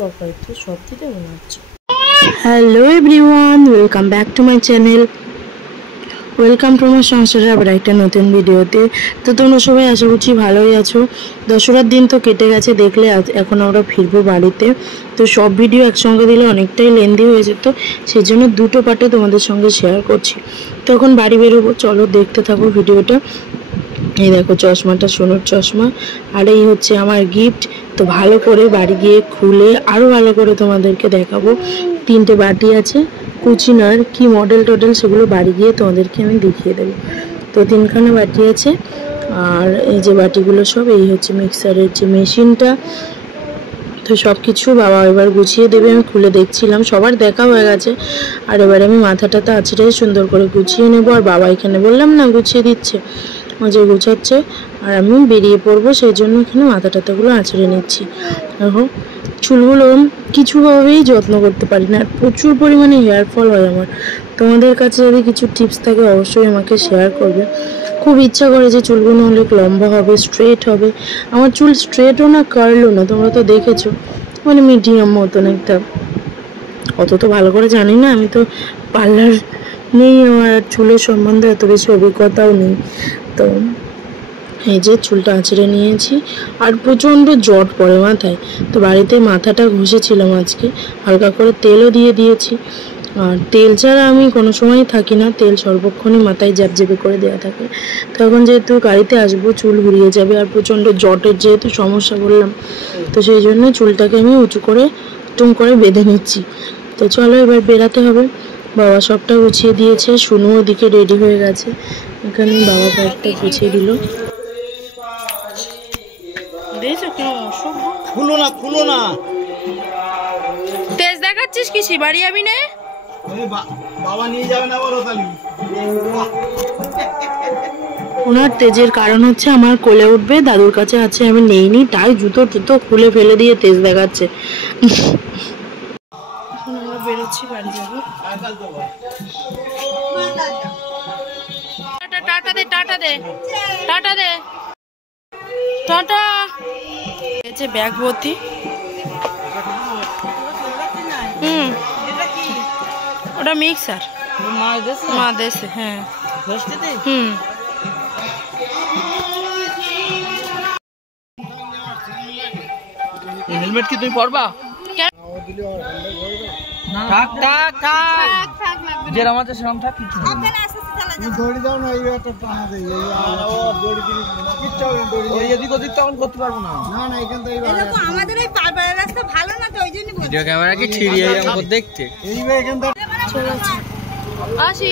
তরকারি তো সব দিতে মনে হচ্ছে। Hello everyone, welcome back to my channel, welcome to আমার সংসারের আবার একটা নতুন ভিডিওতে। তো তোমরা সবাই আশা করছি ভালোই আছো। দশরার দিন তো কেটে গেছে দেখলে, এখন আমরা ফিরবো বাড়িতে। তো সব ভিডিও একসঙ্গে দিলে অনেকটাই লেন্দি হয়ে যেত, সেই জন্য দুটো পার্টে তোমাদের সঙ্গে শেয়ার করছি। তো এখন বাড়ি বেরোবো, চলো দেখতে থাকো ভিডিওটা। এই দেখো চশমাটা সোনার চশমা, আর এই হচ্ছে আমার গিফট। তো ভালো করে বাড়ি গিয়ে খুলে আরও ভালো করে তোমাদেরকে দেখাবো। 3টে বাটি আছে, কুচিনার কি মডেল টডেল সেগুলো বাড়ি গিয়ে তোমাদেরকে আমি দেখিয়ে দেবো। তো 3খানা বাটি আছে, আর এই যে বাটিগুলো সব, এই হচ্ছে মিক্সারের যে মেশিনটা। তো সব কিছু বাবা এবার গুছিয়ে দেবে, আমি খুলে দেখছিলাম, সবার দেখা হয়ে গেছে। আর এবার আমি মাথাটা তো আছড়ে সুন্দর করে গুছিয়ে নেবো। আর বাবা এখানে বললাম না গুছিয়ে দিচ্ছে, যে গুছাচ্ছে, আর আমি বেরিয়ে পড়বো, সেই জন্য এখানে মাথা টাথাগুলো আঁচড়ে নিচ্ছি। দেখো চুলগুলো কিছুভাবেই যত্ন করতে পারি না, আর প্রচুর পরিমাণে হেয়ার ফল হয় আমার। তোমাদের কাছে যদি কিছু টিপস থাকে অবশ্যই আমাকে শেয়ার করবে। খুব ইচ্ছা করে যে চুলগুলো অনেক লম্বা হবে, স্ট্রেট হবে। আমার চুল স্ট্রেটও না কার্লও না, তোমরা তো দেখেছো, মানে মিডিয়াম মতন একটা। অত তো ভালো করে জানি না, আমি তো পার্লার নেই, আমার চুলের সম্বন্ধে এত বেশি অভিজ্ঞতাও নেই। তো এই যে চুলটা আঁচড়ে নিয়েছি, আর প্রচণ্ড জট পড়ে মাথায়। তো বাড়িতে মাথাটা ঘষেছিলাম আজকে, হালকা করে তেলও দিয়ে দিয়েছি। আর তেল ছাড়া আমি কোনো সময় থাকি না, তেল সর্বক্ষণই মাথায় জ্যাপজ্যাপে করে দেওয়া থাকে। তো এখন যেহেতু গাড়িতে আসবো, চুল ঘুরিয়ে যাবে, আর প্রচণ্ড জটের যেহেতু সমস্যা বললাম, তো সেই জন্য চুলটাকে আমি উঁচু করে টুম করে বেঁধে নিচ্ছি। তো চলো এবার বেরাতে হবে। বাবা সবটা গুছিয়ে দিয়েছে, শুনু ওদিকে রেডি হয়ে গেছে। এখানে বাবা ব্যাগটা গুছিয়ে দিল। খুলো না, খুলো না, তেজ দেখাচ্ছিস কিসি, বাড়ি যাবি না? বাবা নিয়ে যাবে না বলো তাহলে। ওনার তেজের কারণ হচ্ছে আমার কোলে উঠবে, দাদুর কাছে আছে, আমি নেইনি, তাই জুতো টুতো খুলে ফেলে দিয়ে তেজ দেখাচ্ছে। এখন আমরা বেরোচ্ছি, বাড়ি যাবো। টাটা দে, টাটা দে, টাটা দে, টাটা। এই ব্যাগ ভর্তি, ওটা মিক্সার মা দেশে। হ্যাঁ হেলমেট কি তুমি পরবা? থাক থাক থাক, যেরকম আছে সেরকম থাক, কিছু দড়ি দাও না, এই একটা টানা দেই, দড়ি দিই কিচ্ছু হবে না, দড়ি ওই এদিক ওদিক তখন করতে পারবো না। না না, এখান থেকে দেখো আমাদের এই পাড়ার রাস্তা ভালো না, তো ওই জন্যই বলছি ভিডিও ক্যামেরা কি ছিড়িয়ে আমাকে দেখতে। এইবার এখান থেকে চলে আসি,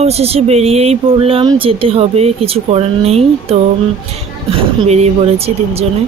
অবশেষে বেরিয়েই পড়লাম, যেতে হবে, কিছু করার নেই। তো বেরিয়ে পড়েছি 3জনে।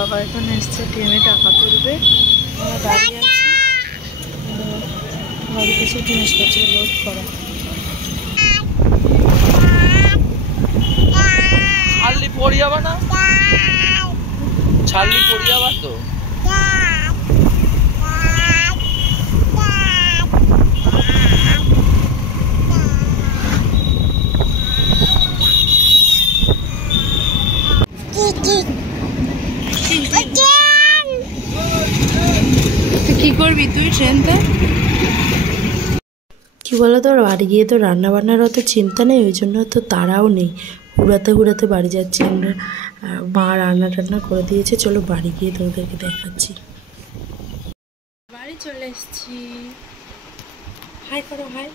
বাবা এখানে এসছে, ট্রেনে টাকা তুলবে, আমরা দাঁড়িয়ে আছি, বাড়ি কিছু জিনিসপত্র লোড করা। ছাড়লি পড়ে যাবা না, ছাড়লি পড়ে যাবা তো। কি করবি তুই ট্রেনতে? কি বলো তো, বাড়ি গিয়ে তো রান্না বান্নার অত চিন্তা নেই, ওই জন্য তো তাড়াও নেই, ঘুরাতে ঘুরাতে বাড়ি যাচ্ছি আমরা। মা রান্না টান্না করে দিয়েছে, চলো বাড়ি গিয়ে তোমাদেরকে দেখাচ্ছি। বাড়ি চলে এসেছি, হাই করো, হাই।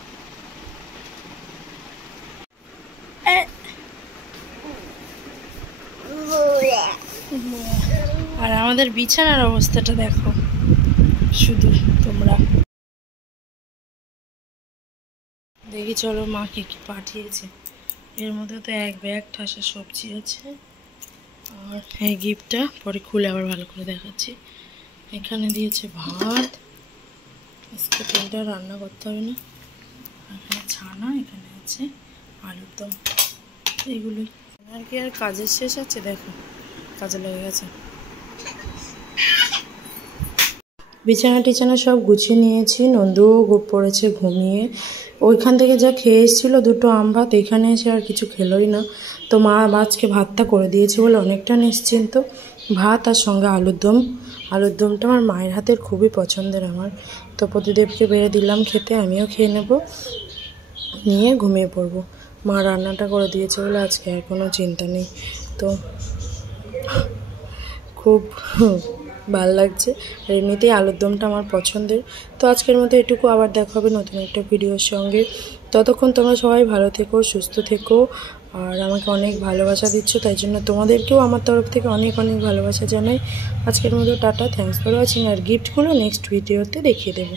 আর আমাদের বিছানার অবস্থাটা দেখো, শুধু তোমরা দেখি চলো মা কি কি পাঠিয়েছে। এর মধ্যে তো এক ব্যাগ ঠাসা সবজি আছে। আর এই গিফটটা পরে খুলে আবার ভালো করে দেখাচ্ছি। এখানে দিয়েছে ভাত, আজকে তেলটা রান্না করতে হবে না। এখানে ছানা, এখানে আছে আলুর দম, এইগুলোই। আর কি আর কাজের শেষ আছে, দেখো কাজে লেগে গেছে। বিছানা টিছানা সব গুছিয়ে নিয়েছি। নন্দুও পড়েছে ঘুমিয়ে। ওইখান থেকে যা খেয়ে এসেছিলো দুটো আম ভাত, এখানে এসে আর কিছু খেলোই না। তো মা আজকে ভাতটা করে দিয়েছে বলে অনেকটা নিশ্চিন্ত। ভাত আর সঙ্গে আলুর দম। আলুর দমটা আমার মায়ের হাতের খুবই পছন্দের আমার। তো প্রতিদেবকে বেড়ে দিলাম খেতে, আমিও খেয়ে নেব, নিয়ে ঘুমিয়ে পড়বো। মা রান্নাটা করে দিয়েছে বলে আজকে আর কোনো চিন্তা নেই। তো খুব ভালো লাগছে। আর এমনিতেই আলুর দমটা আমার পছন্দের। তো আজকের মতো এটুকু, আবার দেখা হবে নতুন একটা ভিডিওর সঙ্গে। ততক্ষণ তোমরা সবাই ভালো থেকো, সুস্থ থেকো, আর আমাকে অনেক ভালোবাসা দিচ্ছ, তাই জন্য তোমাদেরকেও আমার তরফ থেকে অনেক অনেক ভালোবাসা জানাই। আজকের মতো টাটা, থ্যাঙ্কস ফর ওয়াচিং। আর গিফটগুলো নেক্সট ভিডিওতে দেখিয়ে দেবো।